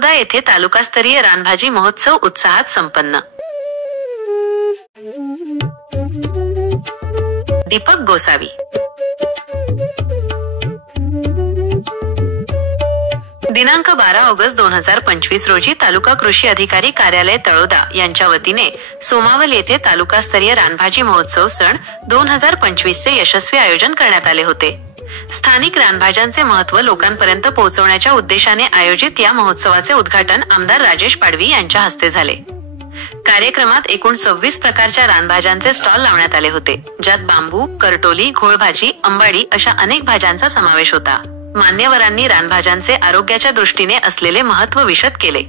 तळोदा येथे तालुकास्तरीय रानभाजी महोत्सव उत्साहात संपन्न। दीपक गोसावी। दिनांक 12 ऑगस्ट 2025 रोजी तालुका कृषी अधिकारी कार्यालय तळोदा यांच्या वतीने सोमावल येथे तालुकास्तरीय रानभाजी महोत्सव सन 2025 चे यशस्वी आयोजन करण्यात आले होते। स्थानिक रानभाज्यांचे महत्त्व लोकांपर्यंत पोहोचवण्याच्या उद्देशाने आयोजित या महोत्सवाचे उद्घाटन आमदार राजेश पाडवी यांच्या हस्ते झाले। कार्यक्रमात एकूण 26 प्रकारच्या रानभाज्यांचे स्टॉल लावण्यात आले होते, ज्यात बांबू, करटोली, घोळभाजी, अंबाडी अशा अनेक भाज्यांचा समावेश होता। मान्यवरांनी रानभाज्यांचे आरोग्याच्या दृष्टीने असलेले महत्त्व विशद केले।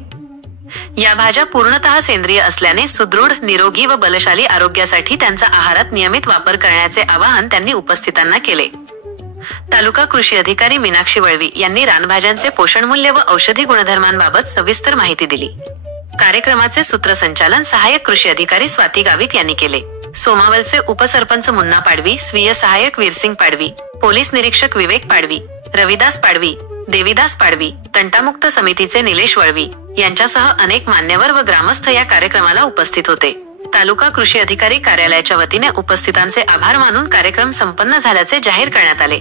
या भाज्या पूर्णतः सेंद्रिय असल्याने सुदृढ, निरोगी व बलशाली आरोग्यासाठी त्यांचा आहारात नियमित वापर करण्याचे आवाहन त्यांनी उपस्थितांना केले। तालुका कृषी अधिकारी मीनाक्षी वळवी यांनी रानभाज्यांचे पोषणमूल्य व औषधी गुणधर्मांबाबत सविस्तर माहिती दिली। कार्यक्रमाचे सूत्रसंचालन सहाय्यक कृषी अधिकारी स्वाती गावित यांनी केले। सोमावलचे उपसरपंच मुन्ना पाडवी, स्वीय सहाय्यक वीरसिंग पाडवी, पोलीस निरीक्षक विवेक पाडवी, रविदास पाडवी, देविदास पाडवी, तंटामुक्त समितीचे निलेश वळवी यांच्यासह अनेक मान्यवर व ग्रामस्थ या कार्यक्रमाला उपस्थित होते। तालुका कृषी अधिकारी कार्यालयाच्या वतीने उपस्थितांचे आभार मानून कार्यक्रम संपन्न झाल्याचे जाहीर करण्यात आले।